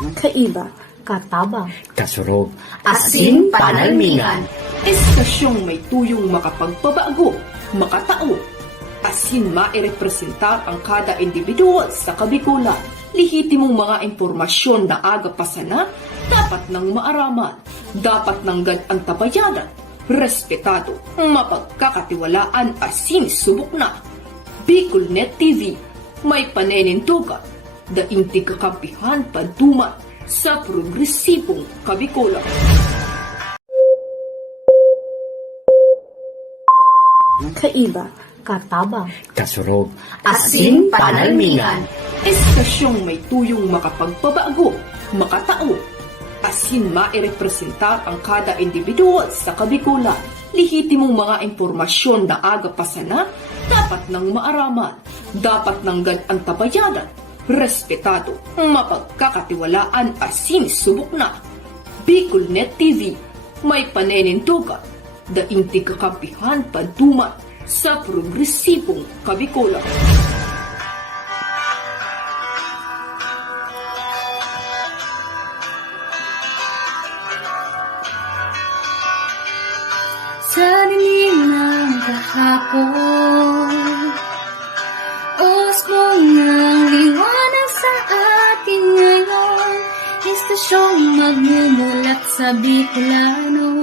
Kaiba, katabang, kasurog, Asin panalmingan. Estasyong may tuyong makapagpabago, makatao. Asin mairepresentar ang kada individual sa kabikulan. Lihitimong mga impormasyon na aga pasana, dapat nang maaraman, dapat nang antabayanan, respetado, mapagkakatiwalaan asin subok na. Bicolnet TV, may panenintugan, daintig kakampihan padumat sa progresibong kabikulan. kaiba, katabang, kasurog, Asin panalmingan. Estasyong may tuyong makapagpabago, makatao. Asin mairepresentar ang kada individual sa kabikulan. Lihitimong mga impormasyon na aga pasana, dapat nang maaraman, dapat nang antabayanan, respetado, mapagkakatiwalaan asin subok na. Bicolnet TV, may panenintugan, daintig kakampihan padumat sa progresibong kabikulan. Sa dilim ng kahapon, usbong ang liwanag sa atin ngayon. Estasyong magmumulat sa Bicolano,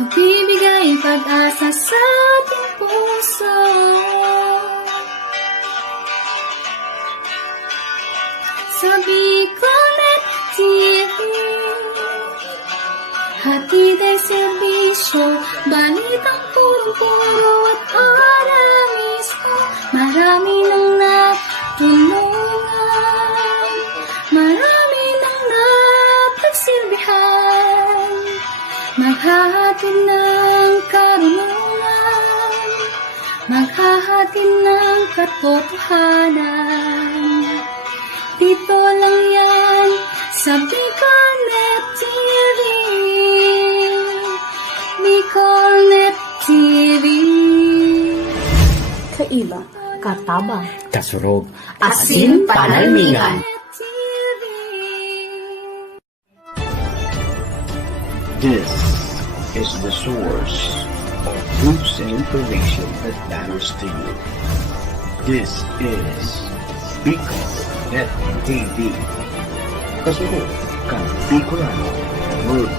magbibigay pag-asa sa ating puso. Sa Bicolnet TV, hatid ay serbisyo, balitang purong-puro at para mismo. Marami nang natulungan, marami nang napagsilbihan. Maghahatid ng karunungan, maghahatid ng katotohanan. Dito lang yan sa Bicolnet TV. Bicolnet TV. kaiba, katabang, kasurog, Asin panalmingan. This is the source of news and information that matters to you. This is Bicolnet TV. Kasunod kang Bicolano World